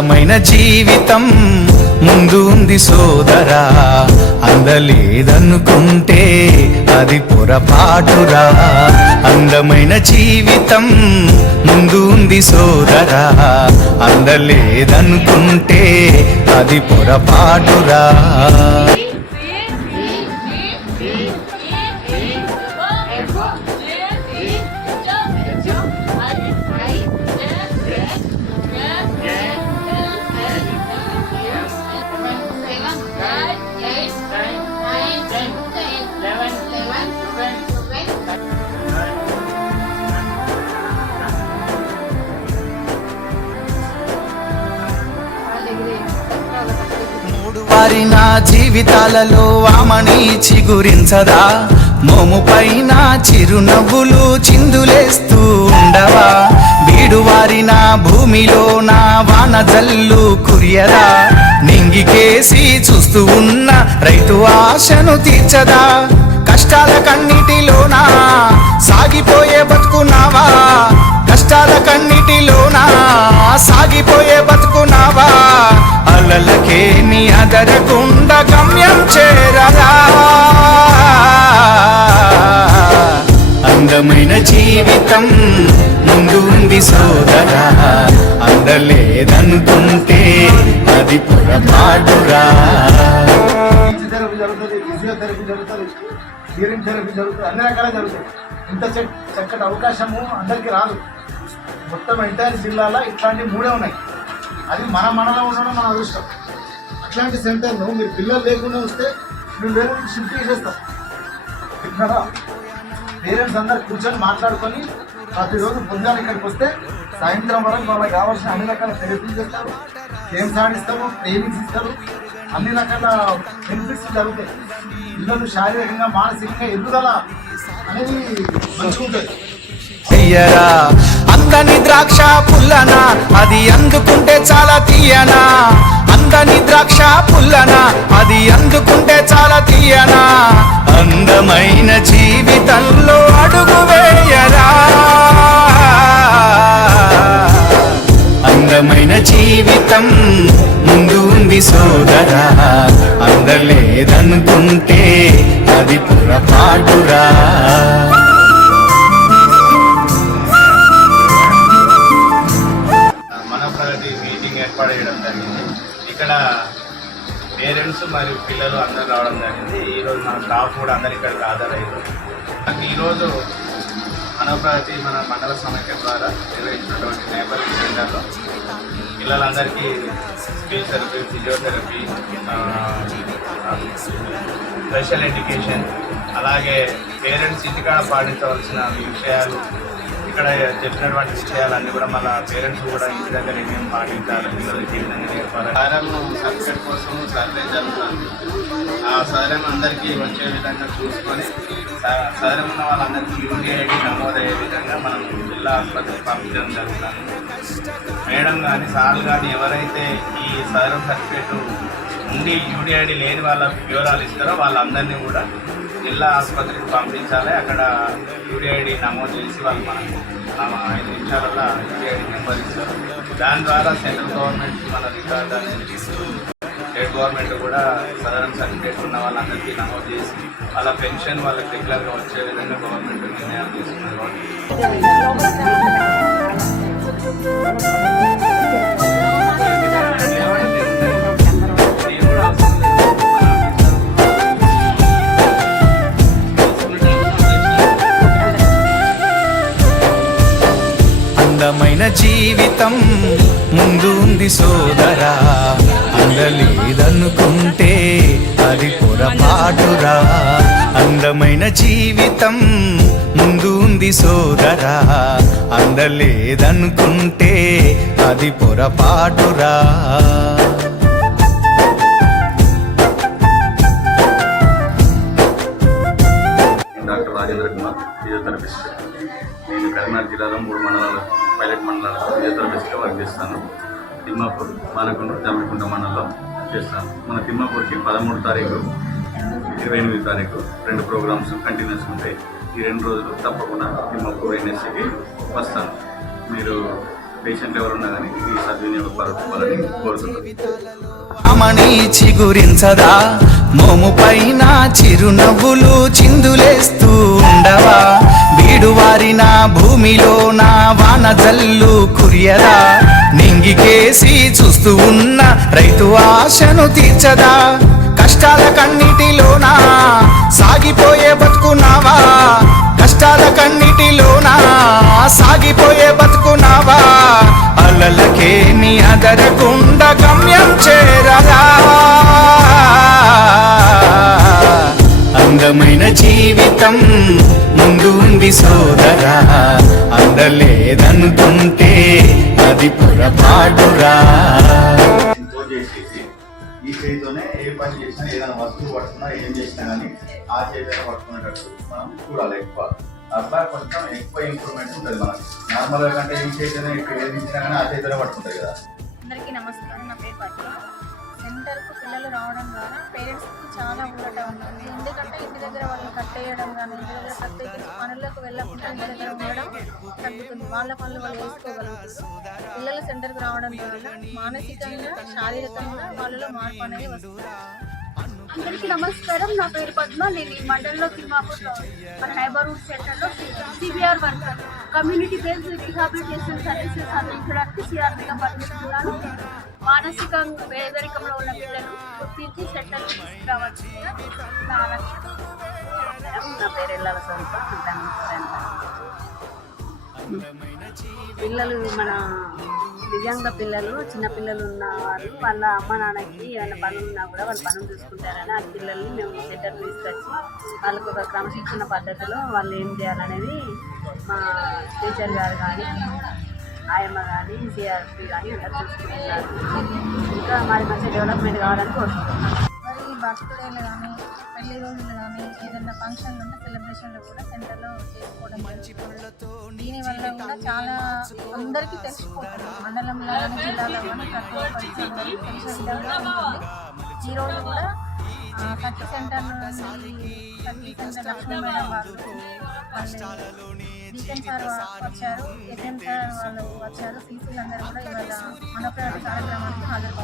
అందమైన జీవితం ముందు ఉంది సోదరా, అందలేదనుకుంటే అది పొరపాటురా. అందమైన జీవితం ముందు ఉంది సోదరా, అందలేదనుకుంటే అది పొరపాటురా. వారి నా జీవితాలలో ఆమని చిగురించదా, మోము పైన చిరునవ్వులు చిందులేస్తూ ఉండవా. బీడువారి నా భూమిలో నా వాన జల్లు కురియదా, నింగికేసి చూస్తూ ఉన్న రైతు ఆశను తీర్చదా. కష్టాల కన్నిటిలోనా సాగిపోయే బతుకున్నావా, కష్టాల కన్నిటిలోనా సాగిపోయే బతుకున్నావా. అలలకేమి అదరకుండా గమ్యం చేరదా. అందమైన జీవితం ముందు ఉంది సోదరా, అందలేదనుకుంటే అది పొరపాటురా. అన్ని రకాల జరుగుతుంది. ఇంత చక్కటి అవకాశము అందరికీ రాదు. మొత్తం ఎంటైర్ జిల్లాలో ఇట్లాంటి మూడే ఉన్నాయి. అది మన మనలో ఉండడం మన అదృష్టం. అట్లాంటి సెంటర్ను మీరు పిల్లలు లేకుండా వస్తే మేము వేరే షిఫ్ట్ చేసేస్తాం. ఇక్కడ పేరెంట్స్ అందరు కూర్చొని మాట్లాడుకొని ప్రతిరోజు పొద్దున ఇక్కడికి వస్తే సాయంత్రం వరకు వాళ్ళకి కావాల్సిన అన్ని రకాల థెరపీలు చేస్తారు, గేమ్స్ ఆడిస్తారు, ట్రైనింగ్స్ ఇస్తారు, అన్ని రకాల బెనిఫిట్స్ జరుగుతాయి. పిల్లలు శారీరకంగా మానసికంగా ఎదుగుదల అనేది మంచిగా ఉంటుంది. అందని ద్రాక్ష పుల్లనా అది అందుకుంటే చాలా తీయనా, అందని ద్రాక్ష పుల్లనా అది అందుకుంటే చాలా తీయనా. అందమైన జీవితంలో అడుగు వేయరా, అందమైన జీవితం ముందు ఉంది సోదరా, అందలేదనుకుంటే అది పొరపాటురా. ఏర్పాటు చేయడం జరిగింది. ఇక్కడ పేరెంట్స్ మరియు పిల్లలు అందరూ రావడం జరిగింది. ఈరోజు మన స్టాఫ్ కూడా అందరు ఇక్కడికి హాజరయ్యారు. ఈరోజు మనోప్రగతి మన మండల సమైక్య ద్వారా నిర్వహించినటువంటి నేపథ్య సెంటర్లో పిల్లలందరికీ speech therapy, physiotherapy, special education, అలాగే పేరెంట్స్ ఇంటికాడ పాటించవలసిన విషయాలు, ఇక్కడ చెప్పినటువంటి విషయాలన్నీ కూడా మన పేరెంట్స్ కూడా ఇంటి దగ్గర ఏమేమి పాటించాలి, పిల్లలకి ఏ విధంగా నేర్పాలి. సారం సర్టిఫికేట్ కోసం సర్వే జరుగుతుంది. ఆ సారం అందరికీ వచ్చే విధంగా చూసుకొని సారం ఉన్న వాళ్ళందరికీ యూడిఐడి నమోదయ్యే విధంగా మనం జిల్లా ఆసుపత్రికి పంపించడం జరుగుతుంది. మేడం కానీ సార్లు కానీ ఎవరైతే ఈ సారం సర్టిఫికేట్ ఉండి యూడిఐడి లేని వాళ్ళ వివరాలు ఇస్తారో వాళ్ళందరినీ కూడా జిల్లా ఆసుపత్రికి పంపించాలి. అక్కడ యూడిఐడి నమోదు చేసి వాళ్ళు మనకు 5 నిమిషాలలో యూడిఐడి నెంబర్ ఇస్తారు. దాని ద్వారా సెంట్రల్ గవర్నమెంట్ మన రికార్డు అనేది స్టేట్ గవర్నమెంట్ కూడా సాధారణ సర్టిఫికేట్ ఉన్న వాళ్ళందరికీ నమోదు చేసి వాళ్ళ పెన్షన్ వాళ్ళకి రెగ్యులర్గా వచ్చే విధంగా గవర్నమెంట్ నిర్ణయాలు తీసుకున్నారు. అందమైన జీవితం ముందు ఉంది సోదరా, అందలేదనుకుంటే అది పొరపాటురా. అందమైన జీవితం ముందు ఉంది సోదరా, అందలేదనుకుంటే అది పొరపాటురా. Doctor Rajendra Kumar, physiotherapist. నేను కరీంనగర్ జిల్లాలో 3 మండలాల పైలట్ మండలాల్లో ఫిజియోథెరపిస్ట్గా వర్క్ చేస్తాను. తిమ్మాపూర్, మానకొండ, జమ్మికుంట మండలంలో చేస్తాను. మన తిమ్మాపూర్కి 13 తారీఖు, 28 తారీఖు 2 ప్రోగ్రామ్స్ కంటిన్యూస్ ఉంటాయి. ఈ 2 రోజులు తప్పకుండా తిమ్మాపూర్ ఎన్ఎస్సికి వస్తాను. మీరు పేషెంట్లు ఎవరున్నా కానీ ఈ సద్వినియోగపరచుకోవాలని కోరుతున్నాను. అమణి చిగురించదా మోము పైన చిరునవ్వులు చిందులేస్తూ ఉండవా బీడువారిన భూమిలో నా వాన జల్లు కురియదా నింగికేసి చూస్తూ ఉన్న రైతు ఆశను తీర్చదా కష్టాల కన్నిటిలోనా సాగిపోయే బతుకున్నావా కష్టాల కన్నిటిలోనా సాగిపోయే బతుకున్నావా అలలకే నీ అదరకుండా గమ్యం చేరరా అందమైన జీవితం ముందు ఉంది సోదరా అందలేదనుకుంటే అది పొరపాటురా చేసేసి ఈ చేతితోనే ఏ పని చేసినా ఏదైనా వస్తువు పట్టుకున్నా ఏం చేసినా కానీ ఆ చేతిలో పట్టుకునేటట్టు మనం చూడాలి ఎక్కువ. అట్లా కొంచెం ఎక్కువ ఇంప్రూవ్మెంట్ ఉంటుంది మనకి. నార్మల్గా కంటే ఈ చేతినే ఎక్కువ ఏది ఇచ్చినా కానీ ఆ చేతిలో పట్టుకుంటుంది కదా. అందరికీ నమస్కారం. నా పేరు పద్మ. సెంటర్కు పిల్లలు రావడం ద్వారా పేరెంట్స్కి చాలా ఊరట ఉంటుంది. ఎందుకంటే ఇంటి దగ్గర వాళ్ళు కట్టేయడం కానీ ఇంటి దగ్గర ప్రత్యేకించి పనులకు వెళ్ళకుండా ఇంటి దగ్గర ఉండడం తగ్గుతుంది. వాళ్ళ పనులు వాళ్ళు వేసుకోగలుగుతారు. పిల్లలు సెంటర్కి రావడం ద్వారా మానసికంగా శారీరకంగా వాళ్ళలో మార్పు అనేది వస్తుంది. అందరికీ నమస్కారం. నా పేరు పద్మ. నేను ఈ మండలంలో తిమ్మాపూర్లో మన నైబర్హుడ్ సెంటర్లో CBR worker community based rehabilitation services అందించడానికి సిఆర్పీగా పనిచేస్తున్నాను. మానసికంగా పేదరికంలో ఉన్న పిల్లలు గుర్తించి సెంటర్కి తీసుకురావాల్సిందిగా నా పేరు ఎల్లాల స్వరూప. పిల్లలు మన దివ్యాంగ పిల్లలు చిన్నపిల్లలు ఉన్న వాళ్ళు వాళ్ళ అమ్మ నాన్నకి ఏమైనా పనులు ఉన్నా కూడా వాళ్ళు పనులు చూసుకుంటారని ఆ పిల్లల్ని మేము సెంటర్ తీసుకొచ్చి వాళ్ళకు ఒక క్రమశిక్షణ పద్ధతిలో వాళ్ళు ఏం చేయాలనేది మా టీచర్ గారు కానీ ఆయమ్మ కానీ సిఆర్పి కానీ అందరూ చూసుకుంటున్నారు. ఇంకా మరి మంచి డెవలప్మెంట్ కావాలని కోరుకుంటున్నాం. మరి బర్త్డేలు కానీ పెళ్లి రోజులు కానీ ఏదైనా ఫంక్షన్లు ఉంటే సెలబ్రేషన్లు కూడా సెంటర్లో చేసుకోవడం జరుగుతుంది. దీనివల్ల కూడా చాలా అందరికీ తెలిసిపోతుంది. మండలంలో కానీ జిల్లాలో కానీ ప్రతి ఒక్కరికి తెలిసే విధంగా ఉంటుంది. ఈరోజు కూడా సఖి సెంటర్ లక్ష్మీ మేడం వాళ్ళు డీకెన్ సార్ వచ్చారు, ఎస్ఎం సార్ వాళ్ళు వచ్చారు. సీసీలు అందరూ కూడా ఇవాళ మనప్రగతి కార్యక్రమానికి హాజరు